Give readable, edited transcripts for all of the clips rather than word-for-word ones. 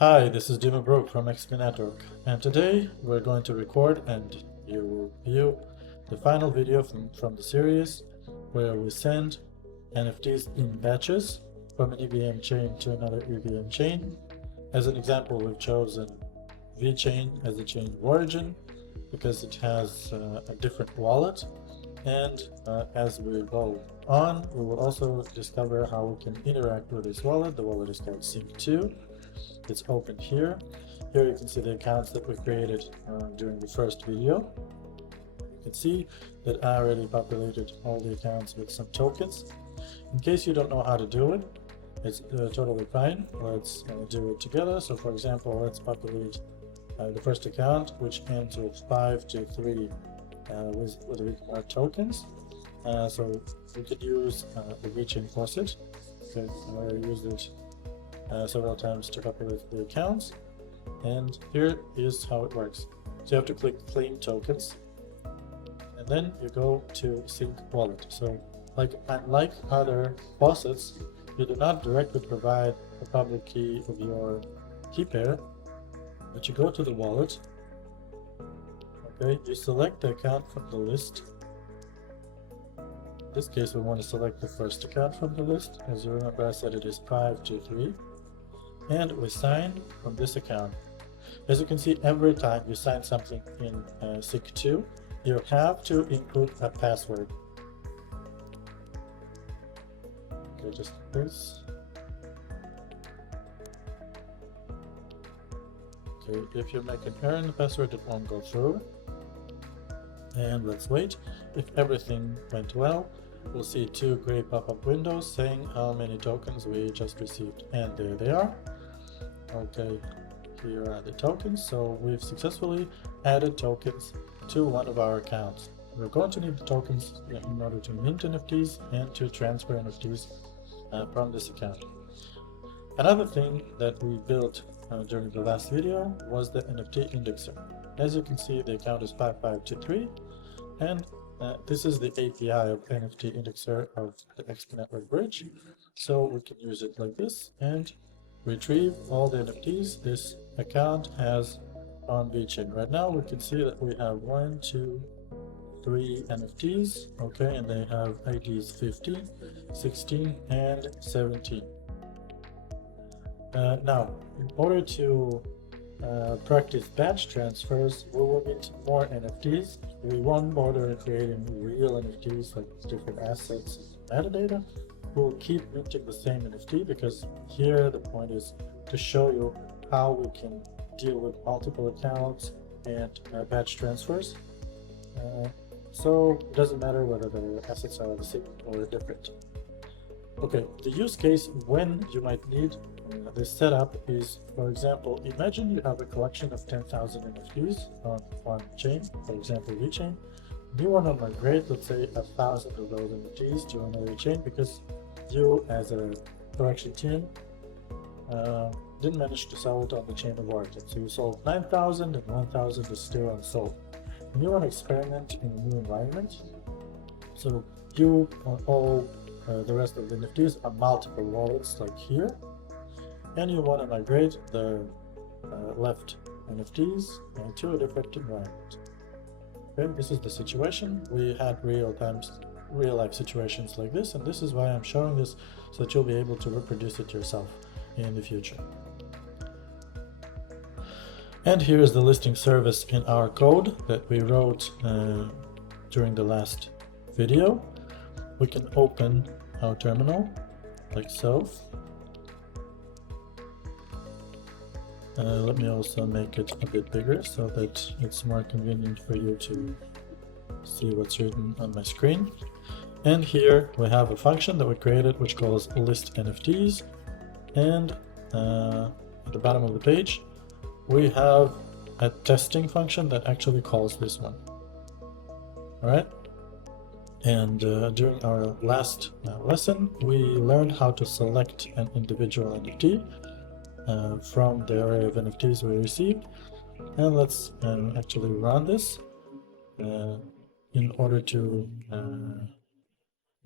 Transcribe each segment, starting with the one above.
Hi, this is Dima Brook from XP.NETWORK, and today we're going to record and you will view the final video from the series where we send NFTs in batches from an EVM chain to another EVM chain. As an example, we've chosen VeChain as the chain of origin because it has a different wallet, and as we go on, we will also discover how we can interact with this wallet. The wallet is called Sync2. It's open here. Here you can see the accounts that we created during the first video. You can see that I already populated all the accounts with some tokens. In case you don't know how to do it, it's totally fine. Let's do it together. So for example, let's populate the first account, which ends with 523 with our tokens. So we could use the VeChain faucet. Okay, I used it several times to populate the accounts, and here is how it works. So you have to click claim tokens, and then you go to sync wallet. So unlike other faucets, you do not directly provide the public key of your key pair, but you go to the wallet. Okay, you select the account from the list. In this case, we want to select the first account from the list. As you remember, I said it is 523. And we sign from this account. As you can see, every time you sign something in Sync2, you have to input a password. Okay, just like this. Okay, if you make an error in the password, it won't go through. And let's wait. If everything went well, we'll see two gray pop-up windows saying how many tokens we just received. And there they are. Okay, here are the tokens. So we've successfully added tokens to one of our accounts. We're going to need the tokens in order to mint NFTs and to transfer NFTs from this account. Another thing that we built during the last video was the NFT indexer. As you can see, the account is 5523, and this is the API of NFT indexer of the XP.NETWORK bridge. So we can use it like this and retrieve all the NFTs this account has on VeChain. Right now we can see that we have 1, 2, 3 NFTs, okay, and they have IDs 15, 16, and 17. Now, in order to practice batch transfers, we will need more NFTs. We won't bother creating real NFTs like different assets and metadata. We'll keep minting the same NFT because here the point is to show you how we can deal with multiple accounts and batch transfers. So it doesn't matter whether the assets are the same or different. Okay, the use case when you might need this setup is, for example, imagine you have a collection of 10,000 NFTs on one chain, for example, VeChain. You want to migrate, let's say, 1,000 of those NFTs to another chain because you, as a collection team, didn't manage to sell it on the chain of origin. So you sold 9,000 and 1,000 is still unsold. And you want to experiment in a new environment. So you on all the rest of the NFTs are multiple wallets like here. And you want to migrate the left NFTs into a different environment. Okay, this is the situation. We had real life situations like this, and this is why I'm showing this, so that you'll be able to reproduce it yourself in the future. And here is the listing service in our code that we wrote during the last video. We can open our terminal like so. Let me also make it a bit bigger so that it's more convenient for you to see what's written on my screen. And here we have a function that we created which calls list NFTs, and at the bottom of the page we have a testing function that actually calls this one. Alright, and during our last lesson we learned how to select an individual NFT from the array of NFTs we received, and let's actually run this. In order to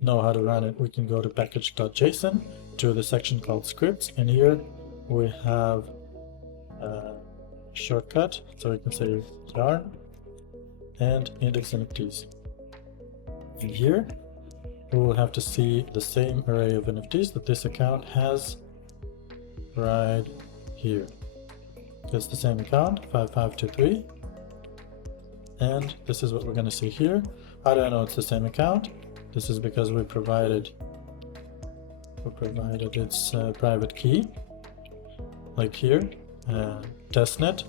know how to run it, we can go to package.json to the section called scripts, and here we have shortcut, so we can say yarn and index NFTs. And here we will have to see the same array of NFTs that this account has right here. It's the same account, 5523, and this is what we're going to see here. How do I know it's the same account? This is because we provided its private key, like here, testnet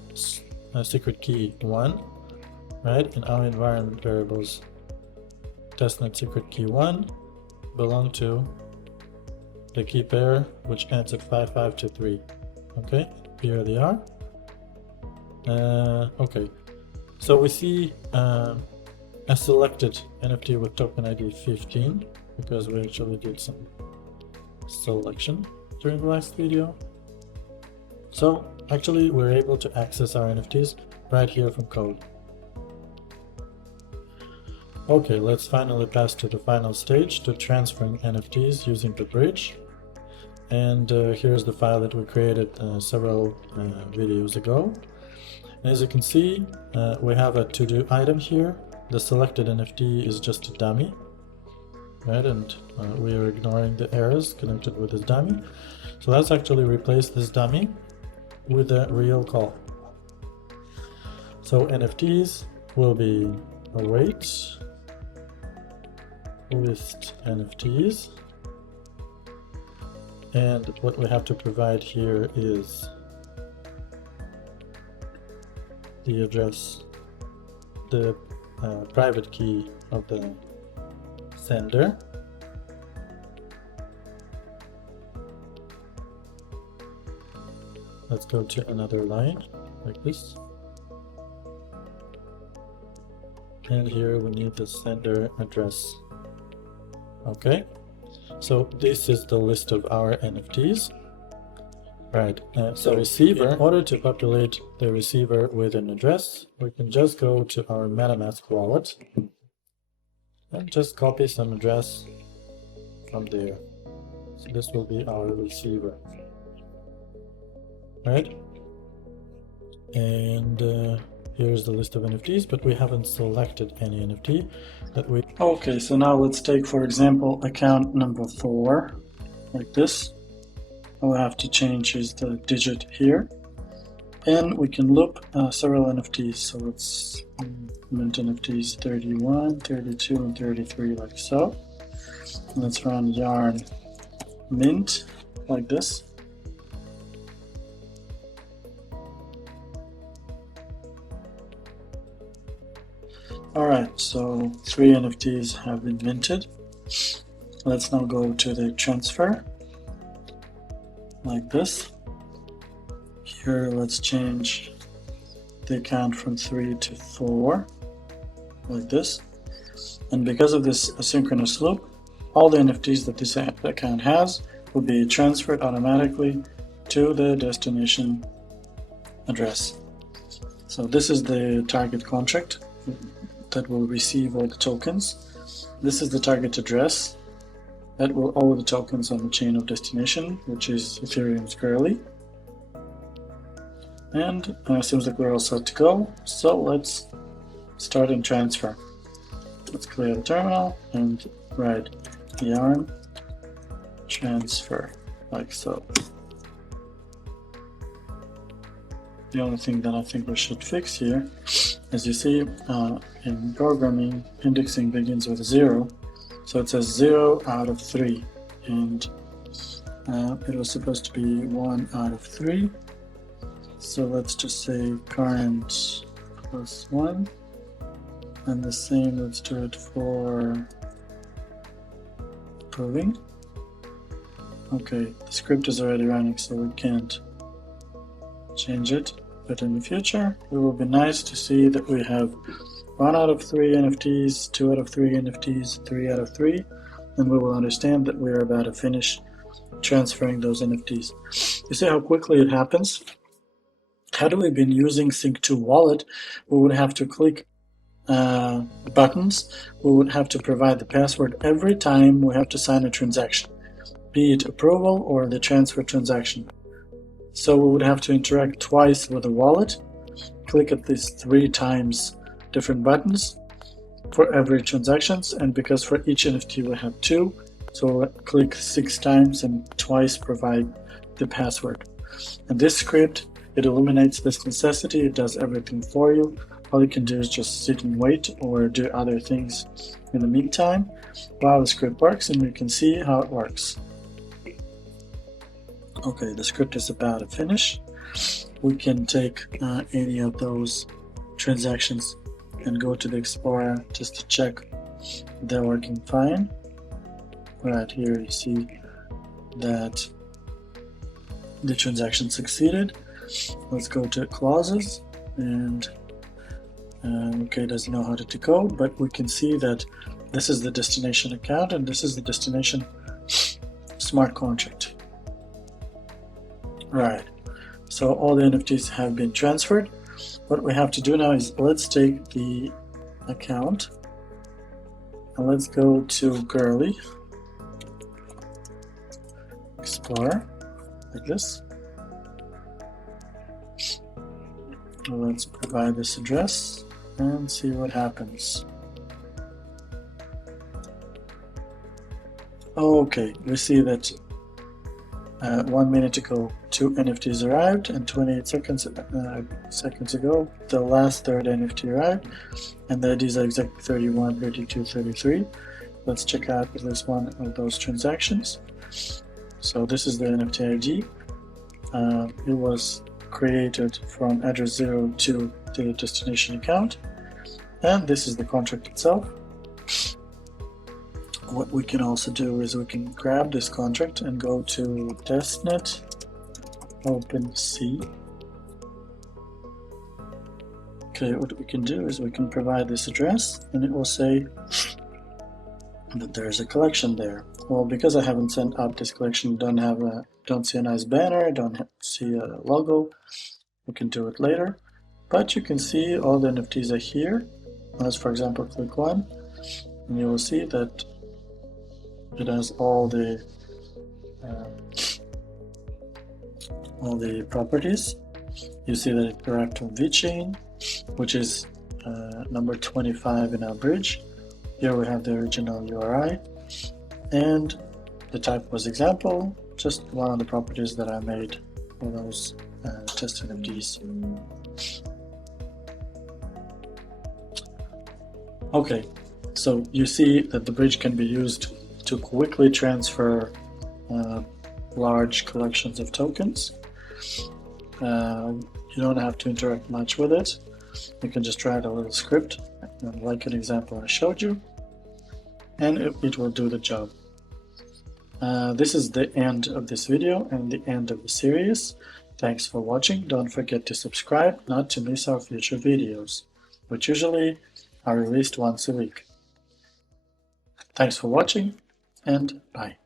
secret key 1, right? In our environment variables, testnet secret key 1 belong to the key pair which ends at 5523. Okay, here they are. Okay, so we see a selected NFT with token ID 15 because we actually did some selection during the last video. So actually we're able to access our NFTs right here from code. Okay, let's finally pass to the final stage, to transferring NFTs using the bridge. And here's the file that we created several videos ago. And as you can see, we have a to-do item here. The selected NFT is just a dummy, right? And we are ignoring the errors connected with this dummy. So let's actually replace this dummy with a real call. So NFTs will be await list NFTs, and what we have to provide here is the address, the private key of the sender, let's go to another line like this, and here we need the sender address. Okay, so this is the list of our NFTs, right? So receiver, in order to populate the receiver with an address, we can just go to our MetaMask wallet and just copy some address from there. So this will be our receiver, right? And here's the list of NFTs, but we haven't selected any NFT that we... Okay, so now let's take, for example, account number 4, like this. We'll have to change the digit here. And we can loop several NFTs. So let's mint NFTs 31, 32, and 33, like so. Let's run yarn mint, like this. Alright, so 3 NFTs have been minted. Let's now go to the transfer, like this. Here, let's change the account from 3 to 4, like this. And because of this asynchronous loop, all the NFTs that this account has will be transferred automatically to the destination address. So this is the target contract that will receive all the tokens. This is the target address that will owe the tokens on the chain of destination, which is Ethereum's Curly. And it seems like we're all set to go. So let's start and transfer. Let's clear the terminal and write yarn transfer, like so. The only thing that I think we should fix here, as you see, in programming, indexing begins with 0. So it says 0 out of 3. And it was supposed to be 1 out of 3. So let's just say current plus 1. And the same, let's do it for proving. Okay, the script is already running, so we can't change it. But in the future, it will be nice to see that we have 1 out of 3 NFTs, 2 out of 3 NFTs, 3 out of 3, and we will understand that we are about to finish transferring those NFTs. You see how quickly it happens? Had we been using Sync2 Wallet, we would have to click buttons. We would have to provide the password every time we have to sign a transaction, be it approval or the transfer transaction. So we would have to interact twice with the wallet. Click at these 3 times different buttons for every transactions, and because for each NFT we have 2, so we'll click 6 times and twice provide the password. And this script, it eliminates this necessity, it does everything for you. All you can do is just sit and wait or do other things in the meantime while the script works, and you can see how it works. Okay, the script is about to finish. We can take any of those transactions and go to the Explorer just to check they're working fine. Right here you see that the transaction succeeded. Let's go to clauses, and okay, it doesn't know how to decode, but we can see that this is the destination account and this is the destination smart contract. Right, so all the NFTs have been transferred. What we have to do now is let's take the account and let's go to Girly, Explorer, like this. Let's provide this address and see what happens. Okay, we see that 1 minute ago 2 NFTs arrived, and 28 seconds ago the last third NFT arrived, and the IDs are exactly 31, 32, 33. Let's check out at least one of those transactions. So this is the NFT ID. It was created from address 0 to the destination account, and this is the contract itself. What we can also do is we can grab this contract and go to testnet OpenSea. Okay, what we can do is we can provide this address and it will say that there's a collection there. Well, because I haven't sent out this collection, don't see a nice banner, don't see a logo, we can do it later. But you can see all the NFTs are here. Let's, for example, click one, and you will see that it has all the properties. You see that it derived from VeChain, which is number 25 in our bridge. Here we have the original URI, and the type was example, just one of the properties that I made for those test NFTs. Okay, so you see that the bridge can be used to quickly transfer large collections of tokens. You don't have to interact much with it. You can just write a little script, like an example I showed you, and it will do the job. This is the end of this video and the end of the series. Thanks for watching. Don't forget to subscribe not to miss our future videos, which usually are released once a week. Thanks for watching, and bye.